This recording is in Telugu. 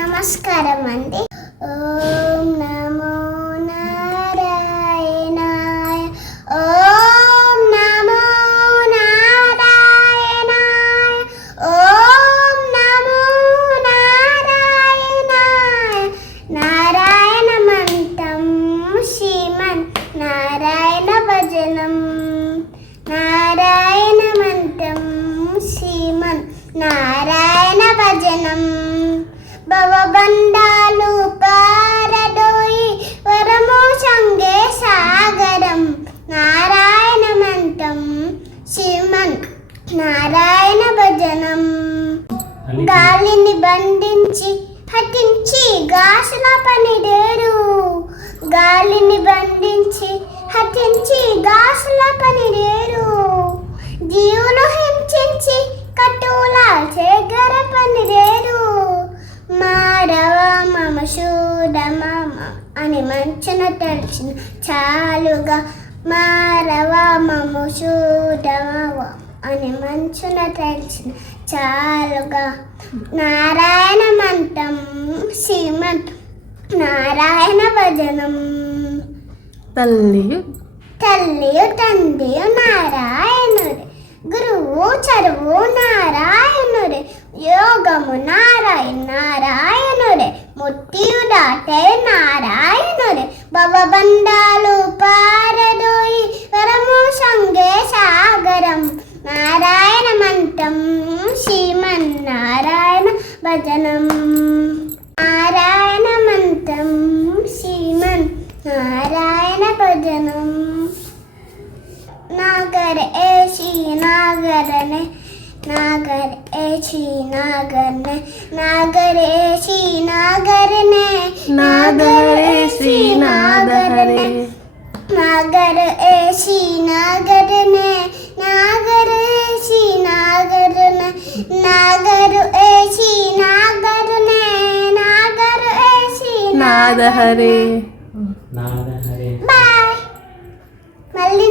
నమస్కారం అండి ఓం నమో నారాయణాయ ఓం నమో నారాయణాయ ఓం నమో నారాయణాయ నారాయణ మంతం శ్రీమన్ నారాయణ భజనం నారాయణ మంతం శ్రీమన్ నారాయణ భజనం భవబంధాలు పారడోయి వరమో సంగే సాగరం. నారాయణ మంతం శ్రీమన్ నారాయణ భజనం. గాలిని బంధించి హటించి గాసుల పనిదేరు. గాలిని బంధించి అని మంచున తెరిచిన చాలుగా మారవ మమ శూడమవ అని మంచున తెరిచిన చాలుగా. నారాయణ మంతం శ్రీమంత్ నారాయణ భజనం. తల్లియు తల్లియు తండ్రియు నారాయణుడే. గురువు చరువు నారాయణుడే. యోగము నారాయణ నారాయణుడే. ముత్తియు దాటే నారాయణుడే భవబంధాలు పారదోయి వరము సంగే సాగరం నారాయణ మంత్రం శ్రీమన్నారాయణ భజనం నారాయణ మంత్రం శ్రీమన్ నారాయణ భజనం నాగర ఏసి నాగరనే నాగర ఏసి నాగరనే నాగర ఏసి నాగరనే నాదరేసి నాదహరే నాగర ఏసి నాగరనే నాగర ఏసి నాగరనే నాగరు ఏసి నాగరనే నాగరు ఏసి నాదహరే నాదహరే బాయ్ మళ్ళీ